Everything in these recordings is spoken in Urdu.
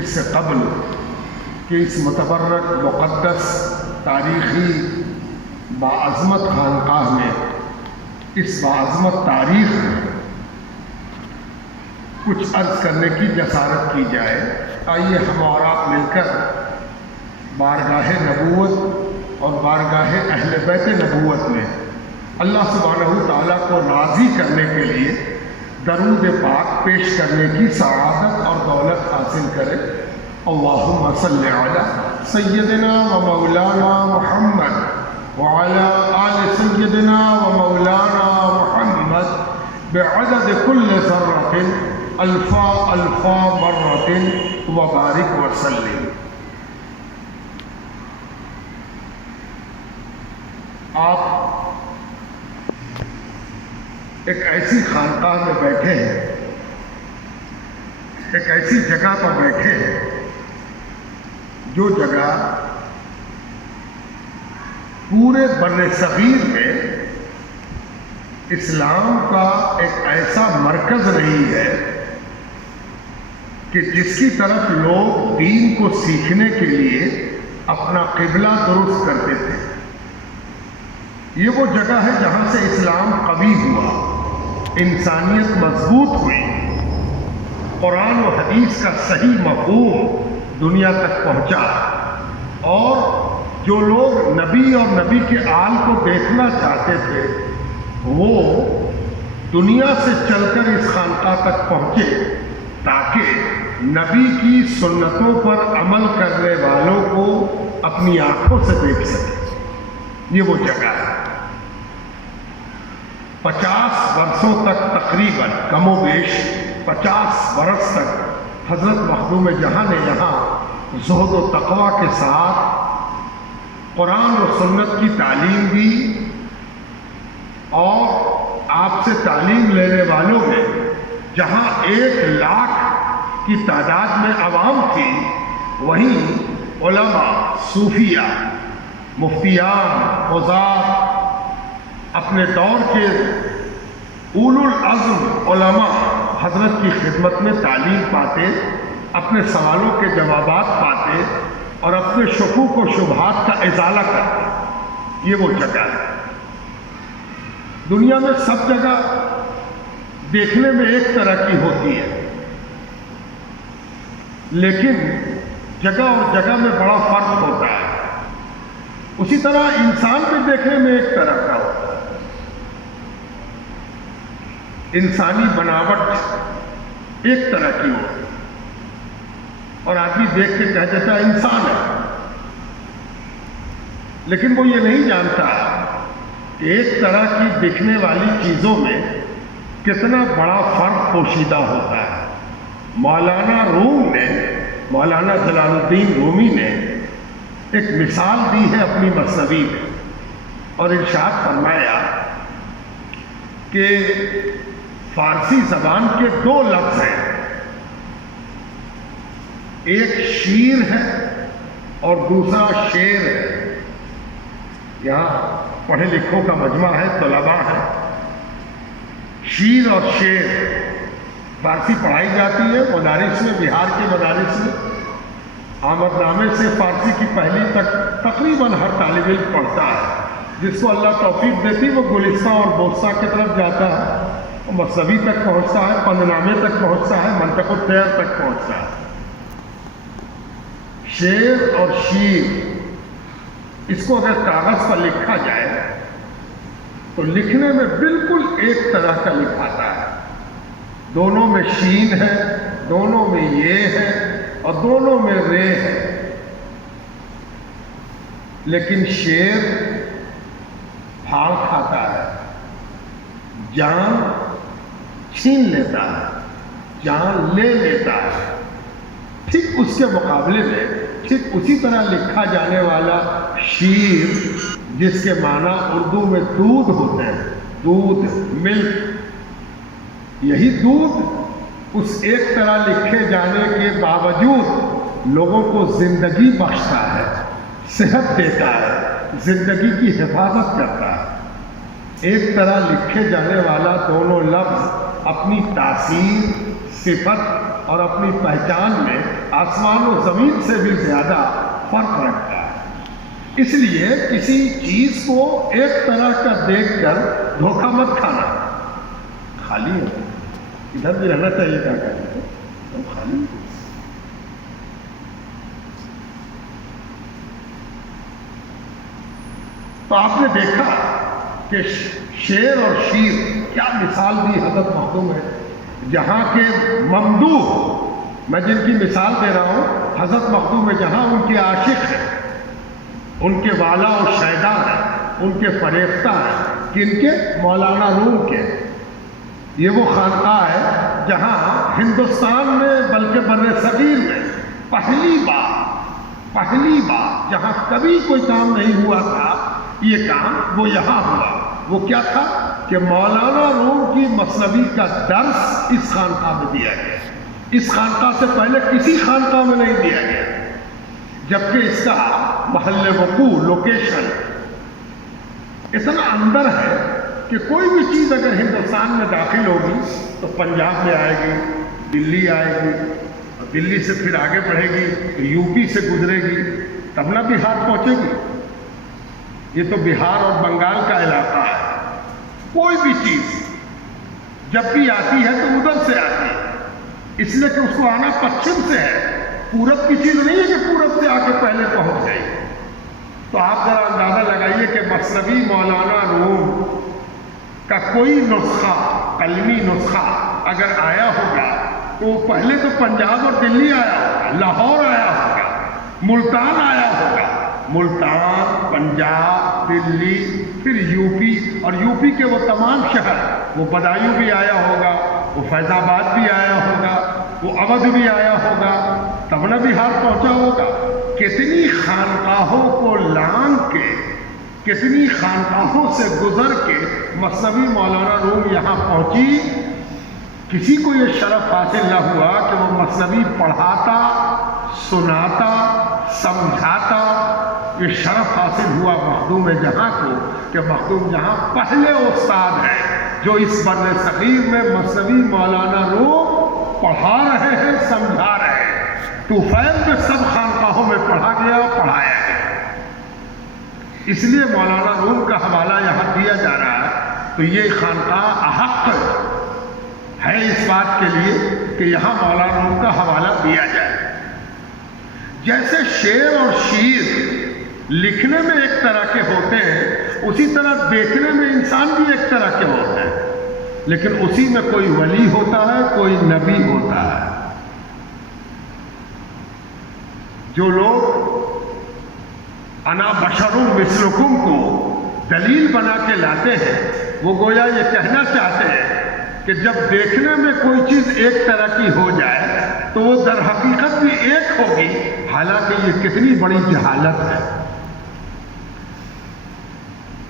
اس سے قبل کہ اس متبرک مقدس تاریخی باعظمت خانقاہ میں، اس باعظمت تاریخ میں کچھ عرض کرنے کی جسارت کی جائے۔ آئیے ہم اور آپ مل کر بارگاہ نبوت اور بارگاہ اہل بیت نبوت میں اللہ سبحانہ تعالیٰ کو راضی کرنے کے لیے درود پاک پیش کرنے کی سعادت اور دولت حاصل کریں۔ اللہم صلی علی سیدنا و مولانا محمد وعلی آل سیدنا و مولانا محمد بعدد کل ذرۃ الفا الفا مرۃ وبارک وسلم۔ آپ ایک ایسی خانقاہ میں بیٹھے ہیں، ایک ایسی جگہ پر بیٹھے ہیں جو جگہ پورے بر صغیر میں اسلام کا ایک ایسا مرکز رہی ہے کہ جس کی طرف لوگ دین کو سیکھنے کے لیے اپنا قبلہ درست کرتے تھے۔ یہ وہ جگہ ہے جہاں سے اسلام قوی ہوا، انسانیت مضبوط ہوئی، قرآن و حدیث کا صحیح مفہوم دنیا تک پہنچا، اور جو لوگ نبی اور نبی کے آل کو دیکھنا چاہتے تھے وہ دنیا سے چل کر اس خانقاہ تک پہنچے تاکہ نبی کی سنتوں پر عمل کرنے والوں کو اپنی آنکھوں سے دیکھ سکے۔ یہ وہ جگہ ہے۔ 50 برسوں تک تقریباً کم و بیش 50 برس تک حضرت مخدوم جہاں نے یہاں زہد و تقوی کے ساتھ قرآن و سنت کی تعلیم دی، اور آپ سے تعلیم لینے والوں میں جہاں 1 لاکھ کی تعداد میں عوام تھی، وہیں علماء، صوفیہ، مفتیان، قضات، اپنے دور کے اولو العزم علماء حضرت کی خدمت میں تعلیم پاتے، اپنے سوالوں کے جوابات پاتے اور اپنے شکوک و شبہات کا ازالہ کرتے۔ یہ وہ جگہ ہے۔ دنیا میں سب جگہ دیکھنے میں ایک طرح کی ہوتی ہے، لیکن جگہ اور جگہ میں بڑا فرق ہوتا ہے۔ اسی طرح انسان بھی دیکھنے میں ایک طرح کا ہوتا ہے۔ انسانی بناوٹ ایک طرح کی ہوتی ہے اور آدمی دیکھ کے کہہ دیتا ہے انسان ہے، لیکن وہ یہ نہیں جانتا کہ ایک طرح کی دکھنے والی چیزوں میں کتنا بڑا فرق پوشیدہ ہوتا ہے۔ مولانا جلال الدین رومی نے ایک مثال دی ہے اپنی مثنوی میں، اور ارشاد فرمایا کہ فارسی زبان کے 2 لفظ ہیں، ایک شیر ہے اور دوسرا شیر ہے۔ یہاں پڑھے لکھوں کا مجمع ہے، طلباء ہے۔ شیر اور شیر فارسی پڑھائی جاتی ہے مدارس میں، بہار کے مدارس میں۔ آمد نامے سے فارسی کی پہلی تک تقریباً ہر طالب علم پڑھتا ہے، جس کو اللہ توفیق دیتی وہ گلستہ اور بوستہ کی طرف جاتا ہے، مثنوی تک پہنچتا ہے، پندنامے تک پہنچتا ہے، منطق الطیر تک پہنچتا ہے۔ شیر اور شیر، اس کو اگر کاغذ پر لکھا جائے تو لکھنے میں بالکل ایک طرح کا لکھاتا ہے۔ دونوں میں شین ہے، دونوں میں یہ ہے اور دونوں میں رے ہے، لیکن شیر پھاڑ کھاتا ہے، جان چھین لیتا ہے، جان لے لیتا ہے۔ ٹھیک اس کے مقابلے میں ٹھیک اسی طرح لکھا جانے والا شیر، جس کے معنی اردو میں دودھ ہوتے ہیں، دودھ، ملک، یہی دودھ اس ایک طرح لکھے جانے کے باوجود لوگوں کو زندگی بخشتا ہے، صحت دیتا ہے، زندگی کی حفاظت کرتا ہے۔ ایک طرح لکھے جانے والا دونوں لفظ اپنی تاثیر، صفت اور اپنی پہچان میں آسمان و زمین سے بھی زیادہ فرق رکھتا ہے۔ اس لیے کسی چیز کو ایک طرح کا دیکھ کر دھوکہ مت کھانا۔ خالی ہے، ادھر بھی رہنا چاہیے، کیا کہتے ہیں خالی۔ تو آپ نے دیکھا کہ شیر اور شیر کیا مثال دی حضرت مخدوم ہے، جہاں کے ممدوح، میں جن کی مثال دے رہا ہوں حضرت مخدوم ہے، جہاں ان کے عاشق ہیں، ان کے والا و شیدا ہیں، ان کے فریفتہ ہیں، کن کے؟ مولانا روم کے۔ یہ وہ خانقاہ ہے جہاں ہندوستان میں بلکہ بر صغیر میں پہلی بار جہاں کبھی کوئی کام نہیں ہوا تھا، یہ کام وہ یہاں ہوا۔ وہ کیا تھا کہ مولانا روم کی مثنوی کا درس اس خانقاہ میں دیا گیا۔ اس خانقاہ سے پہلے کسی خانقاہ میں نہیں دیا گیا، جبکہ اس کا محل وقوع، لوکیشن اتنا اندر ہے کہ کوئی بھی چیز اگر ہندوستان میں داخل ہوگی تو پنجاب میں آئے گی، دلی آئے گی، اور دلی سے پھر آگے بڑھے گی تو یو پی سے گزرے گی، تب نہ بہار پہنچے گی۔ یہ تو بہار اور بنگال کا علاقہ ہے۔ کوئی بھی چیز جب بھی آتی ہے تو ادھر سے آتی ہے، اس لیے کہ اس کو آنا پچھم سے ہے، پورب کی چیز نہیں ہے کہ پورب سے آ کے پہلے پہنچ جائے۔ تو آپ ذرا اندازہ لگائیے کہ مثنوی مولانا روم کا کوئی نسخہ، قلمی نسخہ اگر آیا ہوگا تو وہ پہلے تو پنجاب اور دلی آیا ہوگا، لاہور آیا ہوگا، ملتان آیا ہوگا، ملتان، پنجاب، دلی، پھر یو پی، اور یو پی کے وہ تمام شہر، وہ بدایوں بھی آیا ہوگا، وہ فیض آباد بھی آیا ہوگا، وہ اودھ بھی آیا ہوگا، تب نہ بہار پہنچا ہوگا۔ کتنی خانقاہوں کو لانگ کے، کتنی خانقاہوں سے گزر کے مثنوی مولانا روم یہاں پہنچی۔ کسی کو یہ شرف حاصل نہ ہوا کہ وہ مثنوی پڑھاتا، سناتا، سمجھاتا۔ یہ شرف حاصل ہوا مخدوم جہاں کو کہ مخدوم جہاں پہلے استاد ہیں جو اس بر صغیر میں مثنوی مولانا روم پڑھا رہے ہیں، سمجھا رہے ہیں۔ طوفیل میں سب خانقاہوں میں پڑھا گیا، پڑھایا گیا۔ اس لیے مولانا روم کا حوالہ یہاں دیا جا رہا ہے، تو یہ خانقاہ احق ہے اس بات کے لیے کہ یہاں مولانا روم کا حوالہ دیا جائے۔ جیسے شعر اور شیر لکھنے میں ایک طرح کے ہوتے ہیں، اسی طرح دیکھنے میں انسان بھی ایک طرح کے ہوتے ہیں، لیکن اسی میں کوئی ولی ہوتا ہے، کوئی نبی ہوتا ہے۔ جو لوگ انا بشر مثلکم کو دلیل بنا کے لاتے ہیں، وہ گویا یہ کہنا چاہتے ہیں کہ جب دیکھنے میں کوئی چیز ایک طرح کی ہو جائے تو وہ در حقیقت بھی ایک ہوگی، حالانکہ یہ کتنی بڑی جہالت ہے۔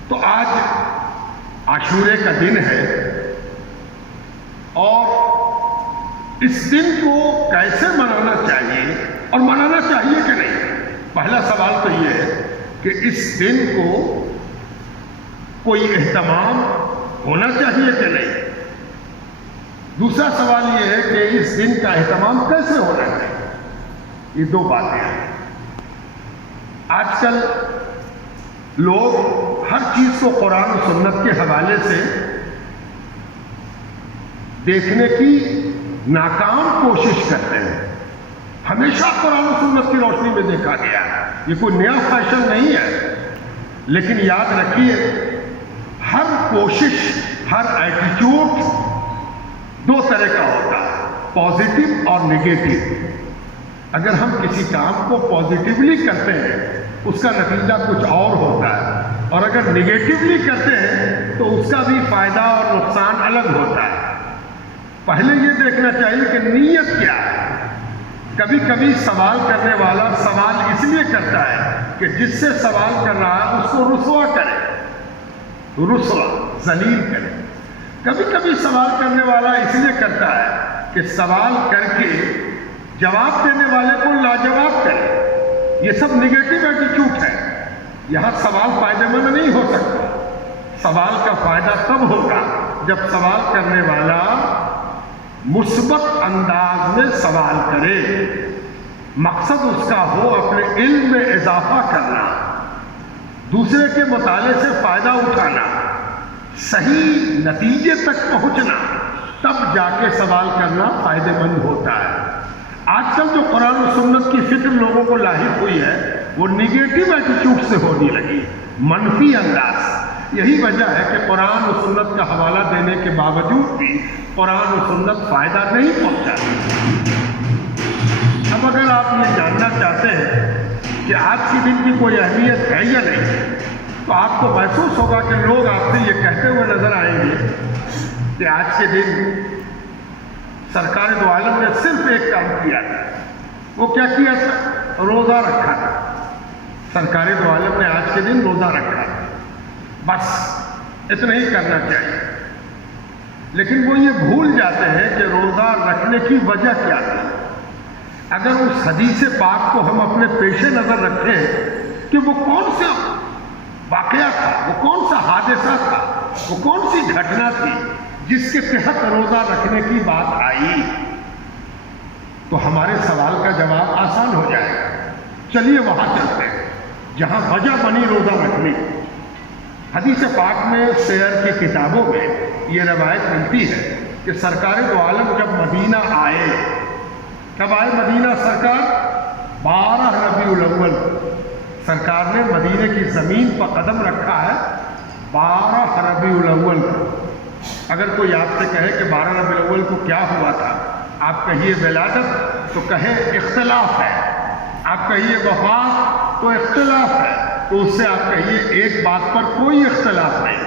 تو آج عاشورے کا دن ہے، اور اس دن کو کیسے منانا چاہیے اور منانا چاہیے کہ نہیں؟ پہلا سوال تو یہ ہے کہ اس دن کو کوئی اہتمام ہونا چاہیے کہ نہیں؟ دوسرا سوال یہ ہے کہ اس دن کا اہتمام کیسے ہونا چاہیے؟ یہ دو باتیں ہیں۔ آج کل لوگ ہر چیز کو قرآن و سنت کے حوالے سے دیکھنے کی ناکام کوشش کرتے ہیں۔ ہمیشہ قرآن و سنت کی روشنی میں دیکھا گیا ہے، یہ کوئی نیا فیشن نہیں ہے، لیکن یاد رکھیے ہر کوشش، ہر ایٹیٹیوڈ دو طرح کا ہوتا ہے، پازیٹیو اور نیگیٹو۔ اگر ہم کسی کام کو پازیٹیولی کرتے ہیں اس کا نتیجہ کچھ اور ہوتا ہے، اور اگر نیگیٹیولی کرتے ہیں تو اس کا بھی فائدہ اور نقصان الگ ہوتا ہے۔ پہلے یہ دیکھنا چاہیے کہ نیت کیا ہے۔ کبھی کبھی سوال کرنے والا سوال اس لیے کرتا ہے کہ جس سے سوال کر رہا ہے اس کو رسوا کرے، رسوا، ذلیل کرے۔ کبھی کبھی سوال کرنے والا اس لیے کرتا ہے کہ سوال کر کے جواب دینے والے کو لاجواب کرے۔ یہ سب نگیٹو ایٹیٹیوڈ ہے۔ یہاں سوال فائدہ مند نہیں ہو سکتا۔ سوال کا فائدہ تب ہوگا جب سوال کرنے والا مثبت انداز میں سوال کرے، مقصد اس کا ہو اپنے علم میں اضافہ کرنا، دوسرے کے مطالعے سے فائدہ اٹھانا، صحیح نتیجے تک پہنچنا، تب جا کے سوال کرنا فائدہ مند ہوتا ہے۔ آج کل جو قرآن و سنت کی فکر لوگوں کو لاحق ہوئی ہے وہ نگیٹو ایٹیٹیوڈ سے ہونے لگی، منفی انداز۔ یہی وجہ ہے کہ قرآن و سنت کا حوالہ دینے کے باوجود بھی قرآن و سنت فائدہ نہیں پہنچاتی۔ اب اگر آپ یہ جاننا چاہتے ہیں کہ آج کے دن کی کوئی اہمیت ہے یا نہیں، تو آپ کو محسوس ہوگا کہ لوگ آپ سے یہ کہتے ہوئے نظر آئیں گے کہ آج کے دن سرکار دو عالم نے صرف ایک کام کیا تھا۔ وہ کیا کیا تھا؟ روزہ رکھا تھا۔ سرکار دو عالم نے آج کے دن روزہ رکھا تھا، بس اتنا ہی کرنا چاہیے۔ لیکن وہ یہ بھول جاتے ہیں کہ روزہ رکھنے کی وجہ کیا تھی۔ اگر اس حدیث پاک کو ہم اپنے پیش نظر رکھیں کہ وہ کون سا واقعہ تھا، وہ کون سا حادثہ تھا، وہ کون سی گھٹنا تھی جس کے تحت روزہ رکھنے کی بات آئی، تو ہمارے سوال کا جواب آسان ہو جائے گا۔ چلیے وہاں چلتے ہیں جہاں وجہ بنی روزہ رکھنے۔ حدیث پاک میں سیر کی کتابوں میں یہ روایت ملتی ہے کہ سرکار دو عالم جب مدینہ آئے، کب آئے مدینہ سرکار؟ 12 ربیع الاول۔ سرکار نے مدینہ کی زمین پر قدم رکھا ہے 12 ربیع الاول۔ اگر کوئی آپ سے کہے کہ 12 ربیع الاول کو کیا ہوا تھا، آپ کہیے ولادت تو کہے اختلاف ہے، آپ کہیے وفات تو اختلاف ہے، تو اس سے آپ کہیے ایک بات پر کوئی اختلاف نہیں،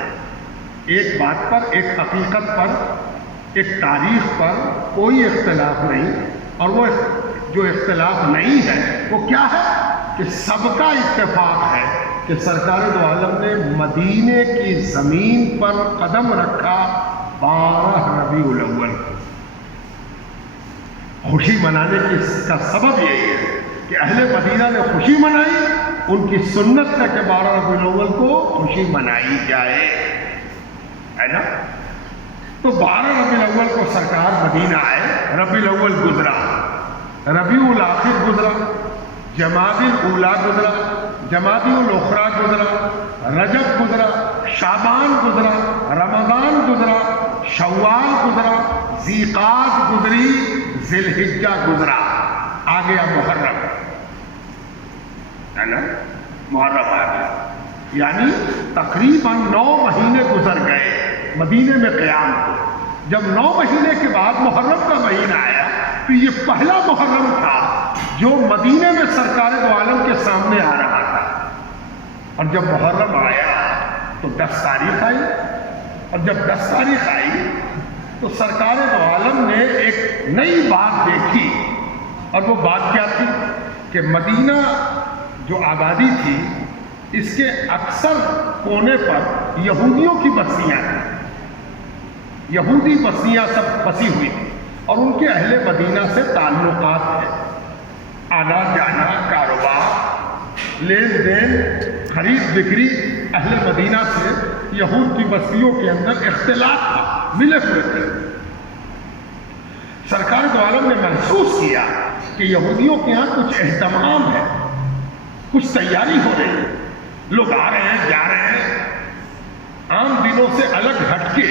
ایک بات پر، ایک حقیقت پر، ایک تاریخ پر کوئی اختلاف نہیں۔ اور وہ جو اختلاف نہیں ہے وہ کیا ہے کہ سب کا اتفاق ہے کہ سرکار دو عالم نے مدینے کی زمین پر قدم رکھا 12 ربیع الاول۔ خوشی منانے کا سبب یہی ہے کہ اہل مدینہ نے خوشی منائی، ان کی سنت ہے کہ 12 ربیع الاول کو خوشی منائی جائے، ہے نا؟ تو 12 ربیع الاول کو سرکار مدینہ آئے، ربیع الاول گزرا، ربیع الاخر گزرا، جمادی الاولیٰ گزرا، جمادی الاخری گزرا، رجب گزرا، شعبان گزرا، رمضان گزرا، شوال گزرا، ذیقعد گزری، ذی الحجہ گزرا، آ گیا محرم، ہے نا؟ محرم آ گیا، یعنی تقریباً 9 مہینے گزر گئے مدینے میں قیام کو۔ جب 9 مہینے کے بعد محرم کا مہینہ آیا تو یہ پہلا محرم تھا جو مدینے میں سرکار دو عالم کے سامنے آ رہا تھا۔ اور جب محرم آیا تو 10 تاریخ آئی، اور جب 10 تاریخ آئی تو سرکار دو عالم نے ایک نئی بات دیکھی، اور وہ بات کیا تھی کہ مدینہ جو آبادی تھی اس کے اکثر کونے پر یہودیوں کی بستیاں تھیں، یہودی بستیاں سب بسی ہوئی تھیں، اور ان کے اہل مدینہ سے تعلقات ہیں، آنا جانا، کاروبار، لین دین، خرید بکری اہل مدینہ سے یہود کی بستیوں کے اندر اختلاط تھا، ملے ہوئے تھے۔ سرکار دو عالم نے محسوس کیا کہ یہودیوں کے ہاں کچھ اہتمام ہے، کچھ تیاری ہو رہی ہے، لوگ آ رہے ہیں، جا رہے ہیں، عام دنوں سے الگ ہٹ کے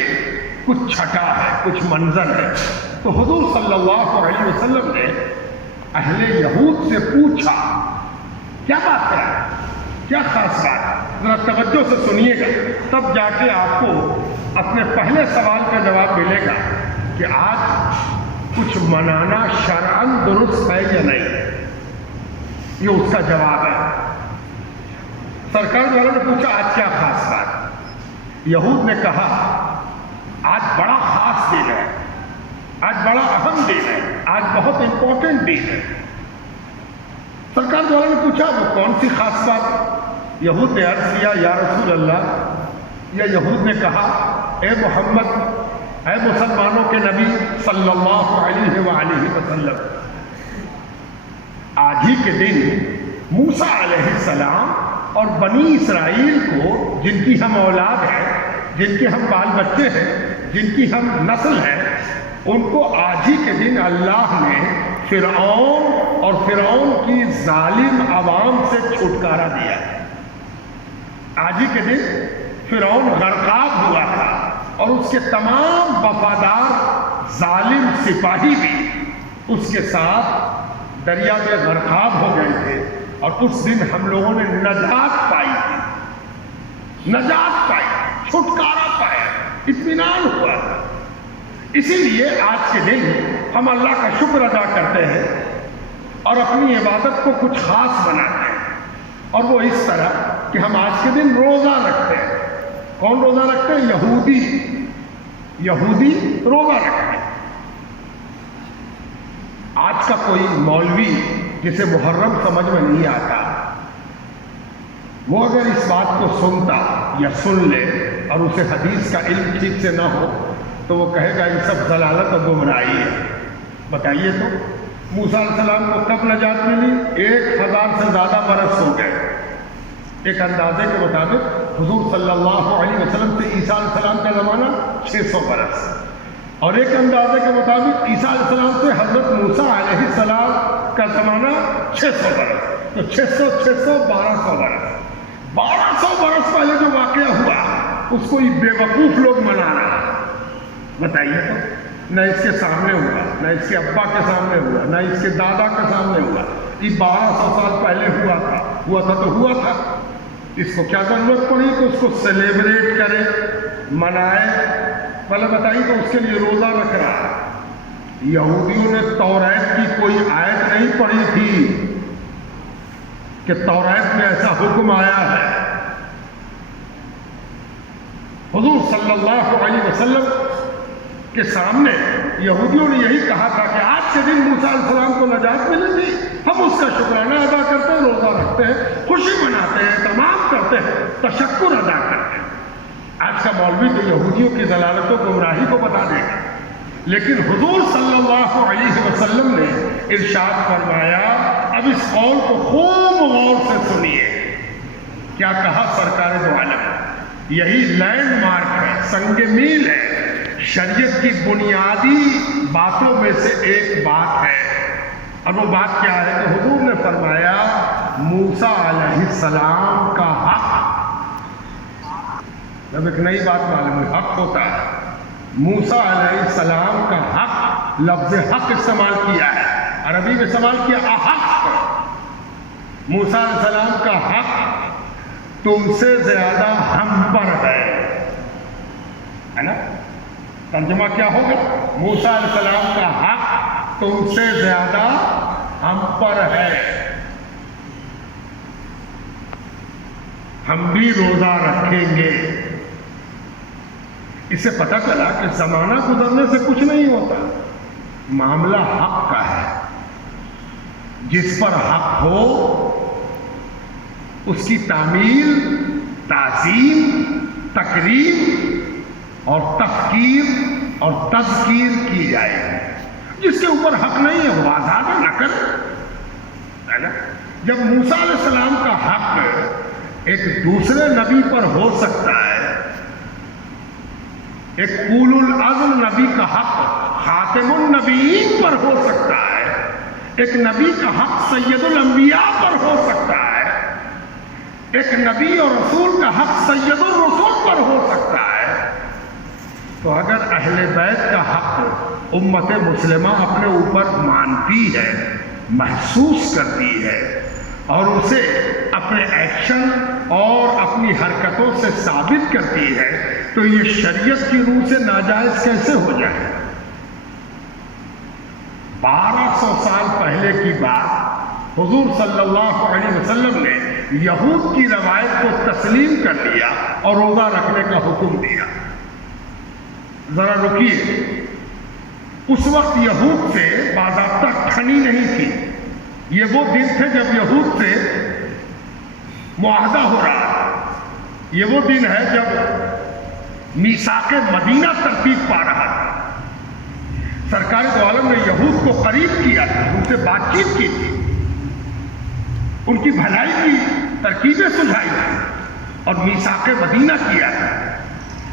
کچھ چھٹا ہے، کچھ منظر ہے۔ تو حضور صلی اللہ علیہ وسلم نے اہل یہود سے پوچھا کیا بات ہے، کیا خاص بات ہے، ذرا توجہ سے سنیے گا، تب جا کے آپ کو اپنے پہلے سوال کا جواب ملے گا کہ آج کچھ منانا شرعاً درست ہے یا نہیں، یہ اس کا جواب ہے۔ سرکار والوں نے پوچھا آج کیا خاص بات؟ یہود نے کہا آج بڑا خاص دن ہے، آج بڑا اہم دن ہے، آج بہت امپورٹنٹ دن ہے۔ سرکار والوں نے پوچھا وہ کون سی خاص بات؟ یہود نے عرض کیا یا رسول اللہ، یا یہود نے کہا اے محمد، اے مسلمانوں کے نبی صلی اللہ علیہ وآلہ وسلم، آج ہی کے دن موسیٰ علیہ السلام اور بنی اسرائیل کو، جن کی ہم اولاد ہیں، جن کے ہم بال بچے ہیں، جن کی ہم نسل ہیں، ان کو آج ہی کے دن اللہ نے فرعون اور فرعون کی ظالم عوام سے چھٹکارا دیا. آج ہی کے دن فرعون غرقاب ہوا تھا اور اس کے تمام وفادار ظالم سپاہی بھی اس کے ساتھ دریا میں غرقاب ہو گئے تھے. اور اس دن ہم لوگوں نے نجات پائی تھی، نجات پائی، چھٹکارا پایا، اطمینان ہوا تھا. اسی لیے آج کے دن ہم اللہ کا شکر ادا کرتے ہیں اور اپنی عبادت کو کچھ خاص بناتے ہیں. اور وہ اس طرح کہ ہم آج کے دن روزہ رکھتے ہیں. کون روزہ رکھتے ہیں؟ یہودی روزہ رکھتے ہیں. آج کا کوئی مولوی جسے محرم سمجھ میں نہیں آتا، وہ اگر اس بات کو سنتا یا سن لے اور اسے حدیث کا علم ٹھیک سے نہ ہو تو وہ کہے گا یہ سب ضلالت اور گمراہی ہے. بتائیے تو موسیٰ علیہ السلام کو کب نجات ملی؟ 1000 سے زیادہ برس ہو گئے. ایک اندازے کے مطابق حضور صلی اللہ علیہ وسلم سے عیسیٰ علیہ السلام کا زمانہ 600 برس، اور ایک اندازے کے مطابق عیسیٰ علیہ السلام سے حضرت موسیٰ علیہ السلام کا زمانہ 600 برس. تو 600 1200 برس. 1200 برس پہلے جو واقعہ ہوا اس کو یہ بے وقوف لوگ منا رہا. بتائیے تو، نہ اس کے سامنے ہوا، نہ اس کے ابا کے سامنے ہوا، نہ اس کے دادا کے سامنے ہوا. یہ 1200 سال پہلے ہوا تھا تو ہوا تھا. اس کو کیا ضرورت پڑی کہ اس کو سیلیبریٹ کرے، منائے؟ پہلے بتائیے تو اس کے لیے روزہ رکھ رہا. یہودیوں نے توریت کی کوئی آیت نہیں پڑھی تھی کہ توریت میں ایسا حکم آیا ہے. حضور صلی اللہ علیہ وسلم کے سامنے یہودیوں نے یہی کہا تھا کہ آج کے دن موسیٰ علیہ السلام کو نجات ملی تھی، ہم اس کا شکرانہ ادا کرتے ہیں، روزہ رکھتے ہیں، خوشی مناتے ہیں، تمام کرتے ہیں، تشکر ادا کرتے ہیں. آج کا مولوی تو یہودیوں کی ضلالت و گمراہی کو بتا دے گا، لیکن حضور صلی اللہ علیہ وسلم نے ارشاد فرمایا. اب اس قول کو خوب غور سے سنیے. کیا کہا سرکار دو عالم؟ یہی لینڈ مارک ہے، سنگ میل ہے، شریعت کی بنیادی باتوں میں سے ایک بات ہے. اور وہ بات کیا ہے کہ حضور نے فرمایا موسیٰ علیہ السلام کا حق. جب ایک نئی بات معلوم ہے، حق ہوتا ہے. موسیٰ علیہ السلام کا حق، لفظ حق استعمال کیا ہے، عربی میں استعمال کیا احق. موسیٰ علیہ السلام کا حق تم سے زیادہ ہم پر ہے نا؟ ترجمہ کیا ہوگا؟ موسیٰ علیہ السلام کا حق تم سے زیادہ ہم پر ہے. ہم بھی روزہ رکھیں گے. اس سے پتہ چلا کہ زمانہ گزرنے سے کچھ نہیں ہوتا، معاملہ حق کا ہے. جس پر حق ہو اس کی تعمیل، تعظیم، تکریم اور تفکیر اور تذکیر کی جائے گی. جس کے اوپر حق نہیں ہے وہ آزاد نہ کرے، ہے نا؟ جب موسیٰ علیہ السلام کا حق ایک دوسرے نبی پر ہو سکتا ہے، ایک اولو العزم نبی کا حق خاتم النبیین پر ہو سکتا ہے، ایک نبی کا حق سید الانبیاء پر ہو سکتا ہے، ایک نبی اور رسول کا حق سید الرسول پر ہو سکتا ہے، تو اگر اہل بیت کا حق امت مسلمہ اپنے اوپر مانتی ہے، محسوس کرتی ہے اور اسے اپنے ایکشن اور اپنی حرکتوں سے ثابت کرتی ہے، تو یہ شریعت کی روح سے ناجائز کیسے ہو جائے؟ 1200 سال پہلے کی بات حضور صلی اللہ علیہ وسلم نے یہود کی روایت کو تسلیم کر لیا اور روزہ رکھنے کا حکم دیا. ذرا رکیے، اس وقت یہود سے باضابطہ کھنی نہیں تھی. یہ وہ دن تھے جب یہود سے معاہدہ ہو رہا تھا. یہ وہ دن ہے جب میثاق مدینہ ترتیب پا رہا تھا. سرکار دو عالم نے یہود کو قریب کیا تھا، ان سے بات چیت کی تھی، ان کی بھلائی کی ترکیبیں سجھائی تھی اور میثاق مدینہ کیا تھا.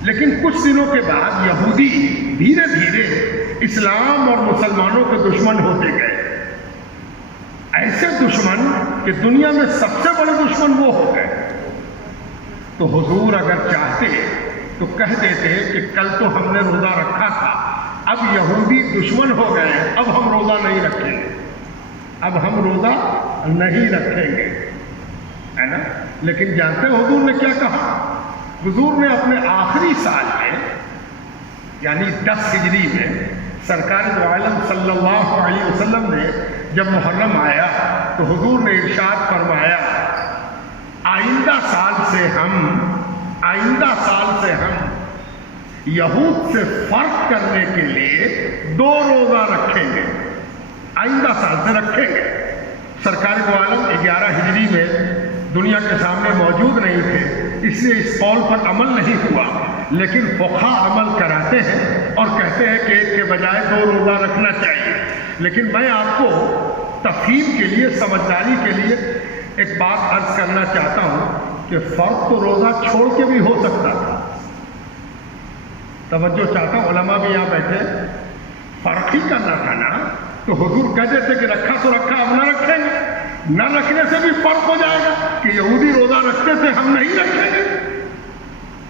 لیکن کچھ دنوں کے بعد یہودی دھیرے دھیرے اسلام اور مسلمانوں کے دشمن ہوتے گئے، ایسے دشمن کہ دنیا میں سب سے بڑے دشمن وہ ہو گئے۔ تو حضور اگر چاہتے تو کہہ دیتے کہ کل تو ہم نے روزہ رکھا تھا، اب یہودی دشمن ہو گئے ہیں، اب ہم روزہ نہیں رکھیں گے، اب ہم روزہ نہیں رکھیں گے، ہے نا؟ لیکن جانتے ہیں حضور نے کیا کہا؟ حضور نے اپنے آخری سال میں یعنی 10 ہجری میں سرکار دو عالم صلی اللہ علیہ وسلم نے جب محرم آیا تو حضور نے ارشاد فرمایا آئندہ سال سے ہم یہود سے فرق کرنے کے لیے 2 روزہ رکھیں گے، آئندہ سال سے رکھیں گے۔ سرکار دو عالم 11 ہجری میں دنیا کے سامنے موجود نہیں تھے، اس لیے اس قول پر عمل نہیں ہوا، لیکن فقہا عمل کراتے ہیں اور کہتے ہیں کہ ایک کے بجائے 2 روزہ رکھنا چاہیے۔ لیکن میں آپ کو تفہیم کے لیے، سمجھداری کے لیے ایک بات عرض کرنا چاہتا ہوں کہ فرق تو روزہ چھوڑ کے بھی ہو سکتا تھا۔ توجہ چاہتا ہوں، علماء بھی یہاں بیٹھے، فرق ہی کرنا تھا نا، تو حضور کہہ دیتے کہ رکھا تو رکھا، اب نہ رکھیں گے، نہ رکھنے سے بھی فرق ہو جائے گا کہ یہودی روزہ رکھتے تھے، ہم نہیں رکھیں گے۔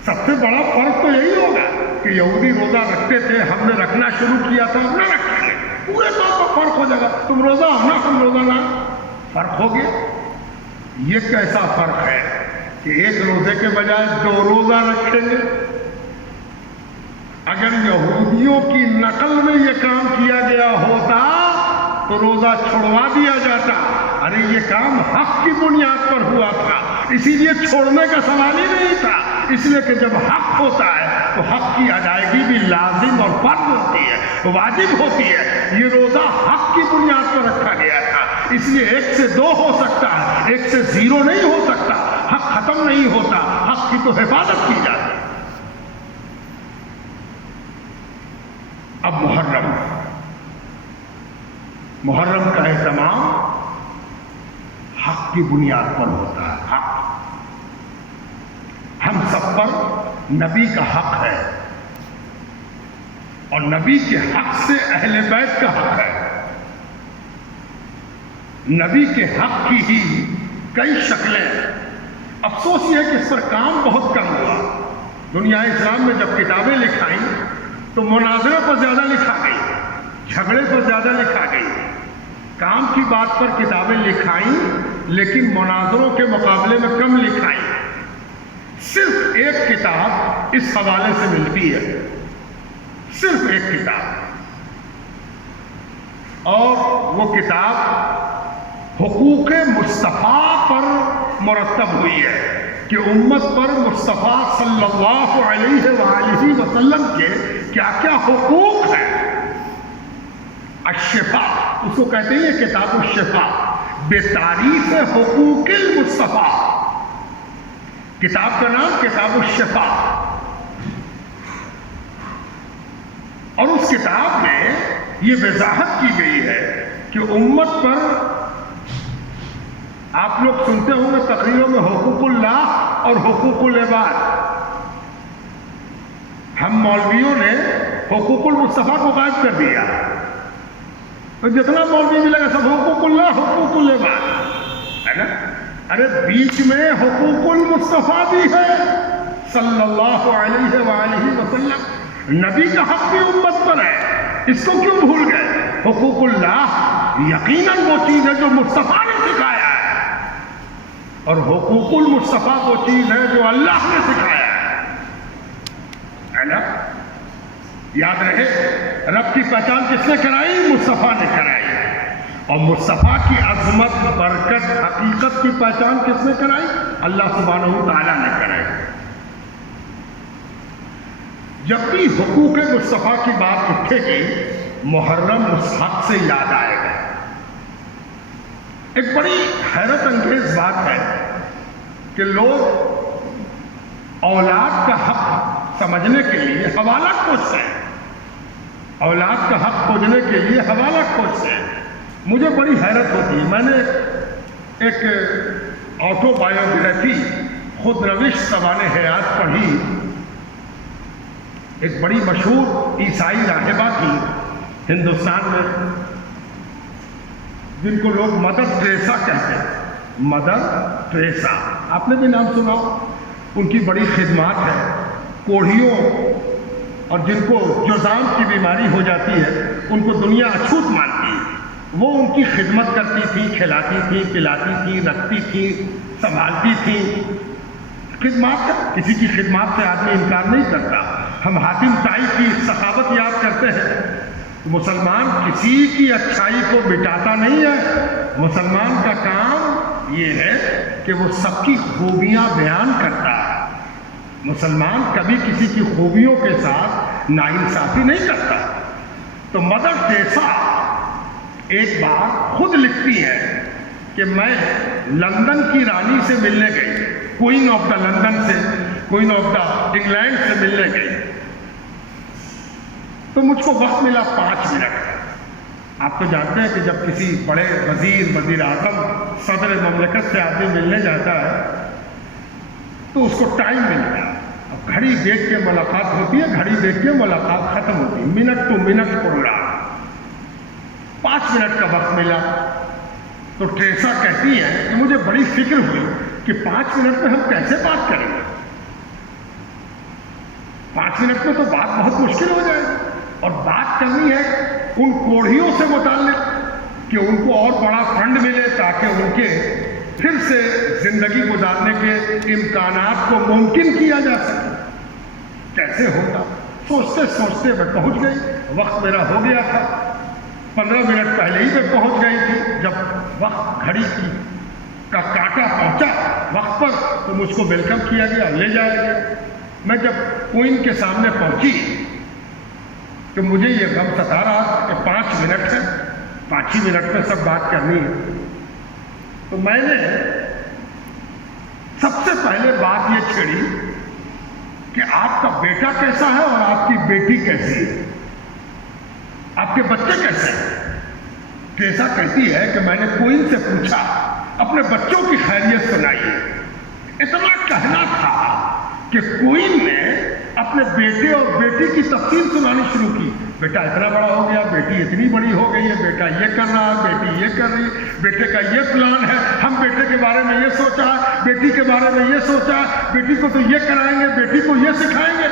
سب سے بڑا فرق تو یہی ہوگا کہ یہودی روزہ رکھتے تھے، ہم نے رکھنا شروع کیا تھا، ہم نہ رکھیں گے، پورے طور پر فرق ہو جائے گا، تم روزہ ہونا، ہم روزہ نہ، فرق ہو گیا۔ یہ کیسا فرق ہے کہ ایک روزے کے بجائے 2 روزہ رکھیں گے؟ اگر یہودیوں کی نقل میں یہ کام کیا گیا ہوتا تو روزہ چھوڑوا دیا جاتا، ارے یہ کام حق کی بنیاد پر ہوا تھا، اسی لیے چھوڑنے کا سوال ہی نہیں تھا، اس لیے کہ جب حق ہوتا ہے تو حق کی ادائیگی بھی لازم اور فرض ہوتی ہے، واجب ہوتی ہے۔ یہ روزہ حق کی بنیاد پر رکھا گیا تھا، اس لیے 1 سے 2 ہو سکتا ہے، 1 سے 0 نہیں ہو سکتا، حق ختم نہیں ہوتا، حق کی تو حفاظت کی جاتی۔ اب محرم کا اہتمام حق کی بنیاد پر ہوتا ہے، حق ہم سب پر نبی کا حق ہے، اور نبی کے حق سے اہل بیت کا حق ہے۔ نبی کے حق کی ہی کئی شکلیں، افسوس یہ ہے کہ اس پر کام بہت کم ہوا۔ دنیا اسلام میں جب کتابیں لکھائیں تو مناظرے پر زیادہ لکھا گئی، جھگڑے پر زیادہ لکھا گئی، کام کی بات پر کتابیں لکھائیں لیکن مناظروں کے مقابلے میں کم لکھائیں۔ صرف ایک کتاب اس حوالے سے ملتی ہے، صرف ایک کتاب، اور وہ کتاب حقوق مصطفیٰ پر مرتب ہوئی ہے کہ امت پر مصطفیٰ صلی اللہ علیہ وآلہ وسلم کے کیا کیا حقوق ہیں۔ الشفا اس کو کہتے ہیں، یہ کتاب الشفا بتعریف حقوق المصطفیٰ، کتاب کا نام کتاب الشفا۔ اور اس کتاب میں یہ وضاحت کی گئی ہے کہ امت پر، آپ لوگ سنتے ہوں گے تقریروں میں حقوق اللہ اور حقوق العباد، ہم مولویوں نے حقوق المصطفیٰ کو غائب کر دیا، تو جتنا مولوی ملے گا سب حقوق اللہ حقوق العباد، ہے نا؟ ارے بیچ میں حقوق المصطفیٰ بھی ہے صلی اللہ علیہ وآلہ وسلم، نبی کا حق بھی امت پر ہے، اس کو کیوں بھول گئے؟ حقوق اللہ یقیناً وہ چیز ہے جو مصطفیٰ نے سکھایا ہے، اور حقوق المصطفیٰ وہ چیز ہے جو اللہ نے سکھایا ہے نا؟ یاد رہے، رب کی پہچان کس نے کرائی؟ مصطفیٰ نے کرائی، اور مصطفیٰ کی عظمت، برکت، حقیقت کی پہچان کس نے کرائی؟ اللہ سبحانہ وتعالیٰ نے کرائی۔ جب بھی حقوق مصطفیٰ کی بات اٹھے گی، محرم اس حق سے یاد آئے گا۔ ایک بڑی حیرت انگیز بات ہے کہ لوگ اولاد کا حق سمجھنے کے لیے حوالہ کھوجتے ہیں، اولاد کا حق کھوجنے کے لیے حوالہ کھوجتے ہیں۔ مجھے بڑی حیرت ہوتی ہے، میں نے ایک آٹو بایوگرافی، خود روش سوانح حیات پڑھی۔ ایک بڑی مشہور عیسائی راہبہ تھی، ہندوستان میں جن کو لوگ مدر ٹریسا کہتے ہیں، مدر ٹریسا، آپ نے بھی نام سنا ہو، ان کی بڑی خدمات ہے کوڑھیوں اور جن کو جذام کی بیماری ہو جاتی ہے ان کو دنیا اچھوت مانتی ہے، وہ ان کی خدمت کرتی تھی، کھلاتی تھی، پلاتی تھی، رکھتی تھی، سنبھالتی تھی۔ خدمات، کسی کی خدمات سے آدمی انکار نہیں کرتا۔ ہم حاتم طائی کی سخاوت یاد کرتے ہیں۔ مسلمان کسی کی اچھائی کو مٹاتا نہیں ہے، مسلمان کا کام یہ ہے کہ وہ سب کی خوبیاں بیان کرتا ہے۔ مسلمان کبھی کسی کی خوبیوں کے ساتھ ناانصافی نہیں کرتا۔ تو مدر ٹریسا ایک بار خود لکھتی ہے کہ میں لندن کی رانی سے ملنے گئی، کوئین آف دا لندن سے، کوئین آف دا انگلینڈ سے ملنے گئی، تو مجھ کو وقت ملا 5 منٹ۔ آپ تو جانتے ہیں کہ جب کسی بڑے وزیر اعظم، صدر مملکت سے آدمی ملنے جاتا ہے تو اس کو ٹائم ملتا ہے، اب گھڑی دیکھ کے ملاقات ہوتی ہے، گھڑی دیکھ کے ملاقات ختم ہوتی ہے، minute to minute programme. 5 minute کا وقت ملا تو ٹریسا کہتی ہے کہ مجھے بڑی فکر ہوئی کہ 5 منٹ میں ہم کیسے بات کریں گے، 5 منٹ میں تو بات بہت مشکل ہو جائے گی، اور بات کرنی ہے ان کوڑھیوں سے متعلق کہ ان کو اور بڑا فنڈ ملے تاکہ ان کے پھر سے زندگی گزارنے کے امکانات کو ممکن کیا جا سکے۔ کیسے ہوتا؟ سوچتے سوچتے میں پہنچ گئی، وقت میرا ہو گیا تھا، 15 منٹ پہلے ہی میں پہنچ گئی تھی۔ جب وقت گھڑی کا کانٹا پہنچا وقت پر تو مجھ کو ویلکم کیا گیا، لے جایا گیا۔ میں جب کوئین کے سامنے پہنچی تو مجھے یہ غم ستا رہا کہ 5 منٹ ہے، 5 ہی منٹ میں سب بات کرنی ہے۔ تو میں نے سب سے پہلے بات یہ چھیڑی کہ آپ کا بیٹا کیسا ہے اور آپ کی بیٹی کیسی ہے، آپ کے بچے کیسے ہیں۔ ٹریسا کہتی ہے کہ میں نے کوئین سے پوچھا، اپنے بچوں کی خیریت سنائی۔ اتنا کہنا تھا کہ کوئین نے اپنے بیٹے اور بیٹی کی تفصیل سنانی شروع کی۔ بیٹا اتنا بڑا ہو گیا، بیٹی اتنی بڑی ہو گئی ہے، بیٹا یہ کر رہا ہے، بیٹی یہ کر رہی ہے، بیٹے کا یہ پلان ہے، ہم بیٹے کے بارے میں یہ سوچا ہے، بیٹی کے بارے میں یہ سوچا ہے، بیٹی کو تو یہ کرائیں گے، بیٹی کو یہ سکھائیں گے۔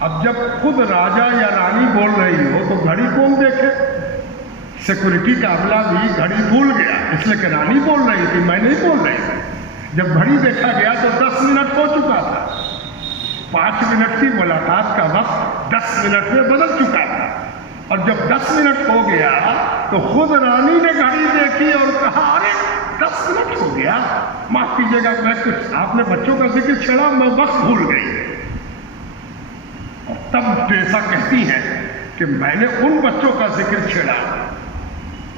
اب جب خود راجا یا رانی بول رہی ہو تو گھڑی کون دیکھے؟ سیکورٹی کا عملہ بھی گھڑی بھول گیا، اس لیے کہ رانی بول رہی تھی، میں نہیں بول رہی تھی۔ جب گھڑی دیکھا گیا تو 10 منٹ ہو چکا تھا، 5 منٹ کی ملاقات کا وقت 10 منٹ میں بدل چکا تھا۔ اور جب 10 منٹ ہو گیا تو خود رانی نے گھڑی دیکھی اور کہا، ارے 10 منٹ ہو گیا، معاف کیجیے گا، میں کچھ آپ نے بچوں کا ذکر چھڑا، میں وقت بھول گئی۔ اور تب ٹریسا کہتی ہے کہ میں نے ان بچوں کا ذکر چھیڑا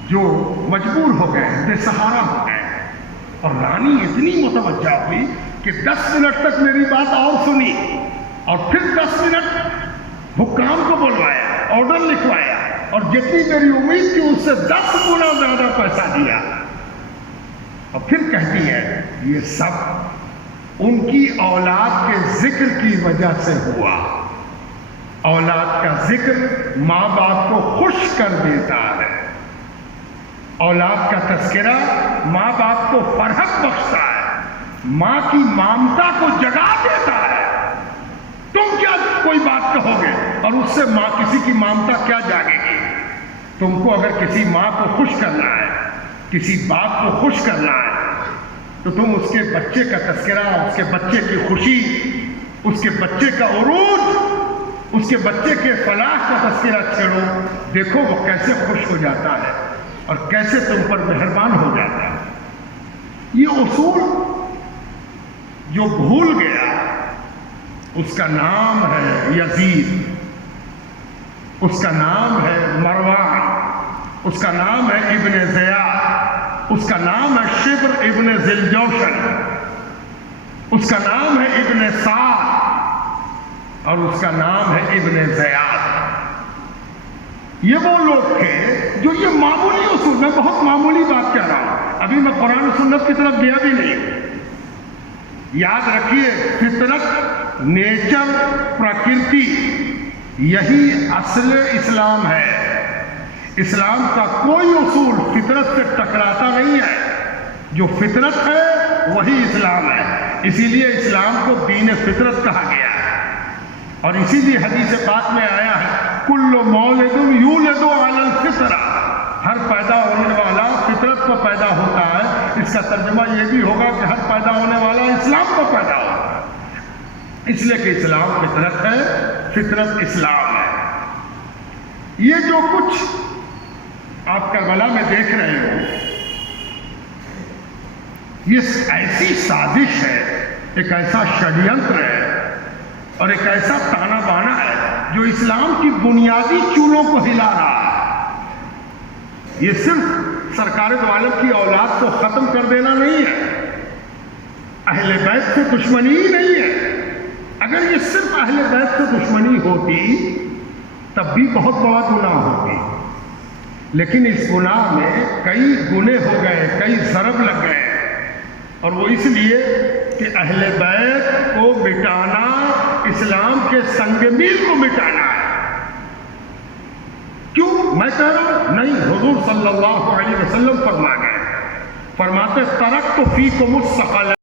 جو مجبور ہو گئے، بے سہارا ہو گئے۔ اور رانی اتنی متوجہ ہوئی کہ 10 منٹ تک میری بات اور سنی، اور پھر 10 منٹ حکام کو بلوایا، آرڈر لکھوایا، اور جتنی میری امید تھی اس سے 10 گنا زیادہ پیسہ دیا۔ اور پھر کہتی ہے یہ سب ان کی اولاد کے ذکر کی وجہ سے ہوا۔ اولاد کا ذکر ماں باپ کو خوش کر دیتا ہے، اولاد کا تذکرہ ماں باپ کو فرحت بخشتا ہے، ماں کی ممتا کو جگا دیتا ہے۔ تم کیا کوئی بات کہو گے اور اس سے ماں کسی کی ممتا کیا جاگے گی؟ تم کو اگر کسی ماں کو خوش کرنا ہے، کسی باپ کو خوش کرنا ہے، تو تم اس کے بچے کا تذکرہ، اس کے بچے کی خوشی، اس کے بچے کا عروج، اس کے بچے کے فلاح کا تذکرہ چھیڑو۔ دیکھو وہ کیسے خوش ہو جاتا ہے اور کیسے تم پر مہربان ہو جاتا ہے۔ یہ اصول جو بھول گیا اس کا نام ہے یزید، اس کا نام ہے مروان، اس کا نام ہے ابن زیاد، اس کا نام ہے شبر ابن ذیلجوشن، اس کا نام ہے ابن سعد، اور اس کا نام ہے ابن زیاد۔ یہ وہ لوگ تھے جو یہ معمولی اصول، میں بہت معمولی بات کہہ رہا ہوں، ابھی میں قرآن و سنت کی طرف گیا بھی نہیں۔ یاد رکھیے، فطرت، نیچر، پرکرتی، یہی اصل اسلام ہے. اسلام کا کوئی اصول فطرت سے ٹکراتا نہیں ہے. جو فطرت ہے وہی اسلام ہے. اسی لیے اسلام کو دین فطرت کہا گیا ہے. اور اسی لیے حدیث پاک میں آیا ہے کل مولد یولد علی الفطرہ، ہر پیدا ہونے والا فطرت کو پیدا ہوتا ہے. اس کا ترجمہ یہ بھی ہوگا کہ ہر پیدا ہونے والا اسلام کو پیدا ہوتا ہے. اس لیے کہ اسلام فطرت ہے، فطرت اسلام ہے. یہ جو کچھ آپ کربلا میں دیکھ رہے ہو، یہ ایسی سازش ہے، ایک ایسا ષڈینتر ہے اور ایک ایسا تانا بانا ہے جو اسلام کی بنیادی چولوں کو ہلا رہا ہے. یہ صرف سرکار دو عالم کی اولاد کو ختم کر دینا نہیں ہے، اہل بیت سے دشمنی ہی نہیں ہے. اگر یہ صرف اہل بیت سے دشمنی ہوتی تب بھی بہت بڑا گناہ ہوتی. لیکن اس گناہ میں کئی گنے ہو گئے، کئی ضرب لگ گئے، اور وہ اس لیے کہ اہل بیت کو مٹانا اسلام کے سنگ میل کو مٹانا ہے. کیوں؟ میں کہہ رہا ہوں نہیں، حضور صلی اللہ علیہ وسلم فرما گئے، فرماتے ترکت فیکم الثقلین